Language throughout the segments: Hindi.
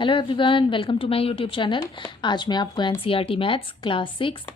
Hello everyone, welcome to my YouTube channel. आज मैं आपको एनसीईआरटी मैथ्स क्लास 6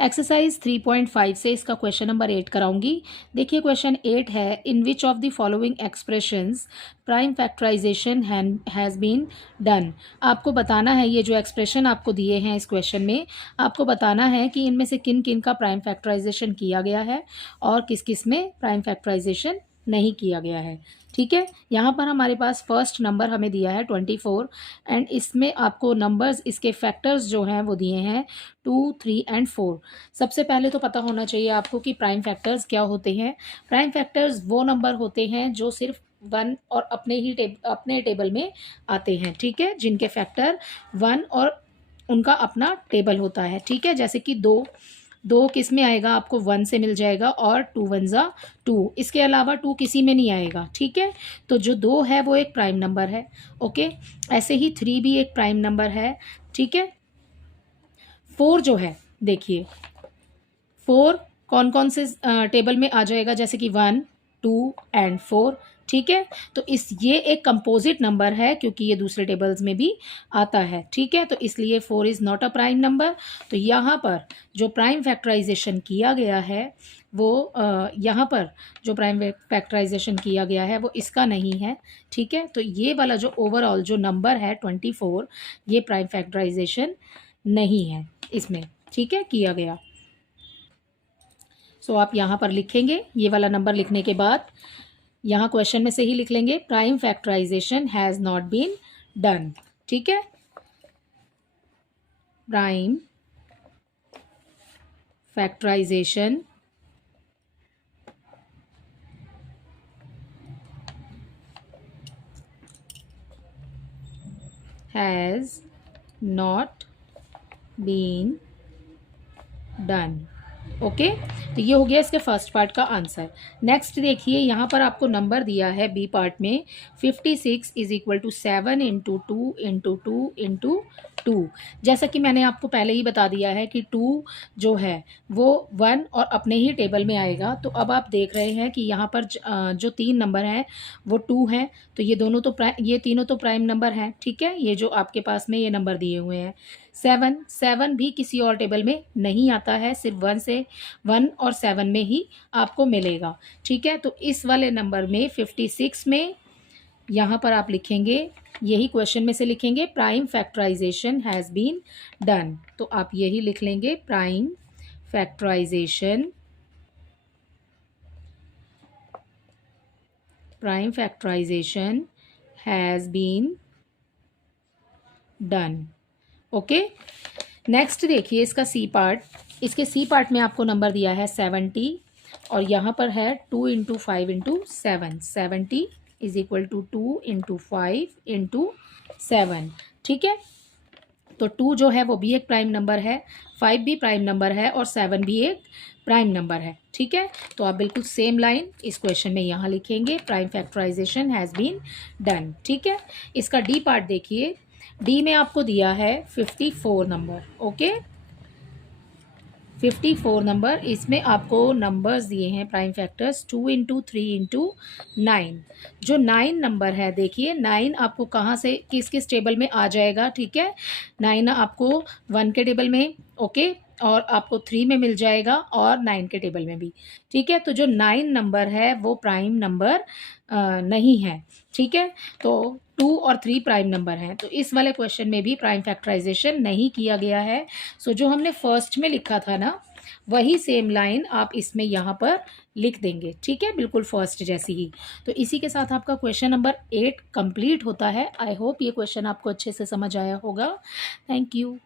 एक्सरसाइज 3.5 से इसका क्वेश्चन नंबर 8 कराऊंगी। देखिए क्वेश्चन 8 है, in which of the following expressions prime factorization has been done. आपको बताना है, ये जो एक्सप्रेशन आपको दिए हैं इस क्वेश्चन में, आपको बताना है कि इनमें से किन किन का प्राइम फैक्टराइजेशन किया गया है और किस किस में प्राइम फैक्टराइजेशन नहीं किया गया है। ठीक है, यहाँ पर हमारे पास फर्स्ट नंबर हमें दिया है 24 एंड इसमें आपको नंबर्स, इसके फैक्टर्स जो हैं वो दिए हैं 2, 3 एंड 4। सबसे पहले तो पता होना चाहिए आपको कि प्राइम फैक्टर्स क्या होते हैं। प्राइम फैक्टर्स वो नंबर होते हैं जो सिर्फ वन और अपने टेबल में आते हैं। ठीक है, जिनके फैक्टर वन और उनका अपना टेबल होता है। ठीक है, जैसे कि दो किस में आएगा, आपको वन से मिल जाएगा और टू वन ज़ा टू, इसके अलावा टू किसी में नहीं आएगा। ठीक है, तो जो दो है वो एक प्राइम नंबर है। ओके, ऐसे ही 3 भी एक प्राइम नंबर है। ठीक है, 4 जो है, देखिए 4 कौन कौन से टेबल में आ जाएगा, जैसे कि 1, 2 एंड 4। ठीक है, तो ये एक कंपोजिट नंबर है क्योंकि ये दूसरे टेबल्स में भी आता है। ठीक है, तो इसलिए 4 is not a prime number. तो यहाँ पर जो प्राइम फैक्टराइजेशन किया गया है वो यहाँ पर जो प्राइम फैक्टराइजेशन किया गया है वो इसका नहीं है। ठीक है, तो ये वाला जो ओवरऑल जो नंबर है 24, ये प्राइम फैक्टराइजेशन नहीं है इसमें। ठीक है, किया गया। सो आप यहाँ पर लिखेंगे, ये वाला नंबर लिखने के बाद यहाँ क्वेश्चन में से ही लिख लेंगे, prime factorization has not been done. ठीक है, prime factorization has not been done. Okay, तो ये हो गया इसके फर्स्ट पार्ट का आंसर। नेक्स्ट देखिए, यहाँ पर आपको नंबर दिया है बी पार्ट में 56 is equal to 7 into 2 into 2 into 2। जैसा कि मैंने आपको पहले ही बता दिया है कि 2 जो है वो 1 और अपने ही टेबल में आएगा। तो अब आप देख रहे हैं कि यहाँ पर जो 3 नंबर हैं वो 2 हैं, तो ये तीनों तो प्राइम नंबर हैं। ठीक है, ये जो आपके पास में ये नंबर दिए हुए हैं। 7 भी किसी और टेबल में नहीं आता है, सिर्फ 1 और 7 में ही आपको मिलेगा। ठीक है, तो इस वाले नंबर में 56 में यहाँ पर आप लिखेंगे, यही क्वेश्चन में से लिखेंगे, prime factorization has been done. तो आप यही लिख लेंगे, prime factorization has been done. Okay, next देखिए इसका सी पार्ट। इसके सी पार्ट में आपको नंबर दिया है 70 और यहाँ पर है 2 into 5 into 7। 70 is equal to 2 into 5 into 7। ठीक है, तो 2 जो है वो भी एक प्राइम नंबर है, 5 भी प्राइम नंबर है और 7 भी एक प्राइम नंबर है। ठीक है, तो आप बिल्कुल सेम लाइन इस क्वेश्चन में यहाँ लिखेंगे, prime factorization has been done. ठीक है, इसका डी पार्ट देखिए, डी में आपको दिया है 54 नंबर। ओके, 54 नंबर, इसमें आपको नंबर्स दिए हैं प्राइम फैक्टर्स 2 इंटू 3 इंटू 9। जो 9 नंबर है, देखिए 9 आपको कहाँ से किस किस टेबल में आ जाएगा। ठीक है, 9 आपको 1 के टेबल में, ओके, और आपको 3 में मिल जाएगा और 9 के टेबल में भी। ठीक है, तो जो 9 नंबर है वो प्राइम नंबर नहीं है। ठीक है, तो 2 और 3 प्राइम नंबर हैं, तो इस वाले क्वेश्चन में भी प्राइम फैक्टराइजेशन नहीं किया गया है। सो जो हमने फर्स्ट में लिखा था ना, वही सेम लाइन आप इसमें यहाँ पर लिख देंगे। ठीक है, बिल्कुल फर्स्ट जैसी ही। तो इसी के साथ आपका क्वेश्चन नंबर 8 कंप्लीट होता है। आई होप ये क्वेश्चन आपको अच्छे से समझ आया होगा। Thank you.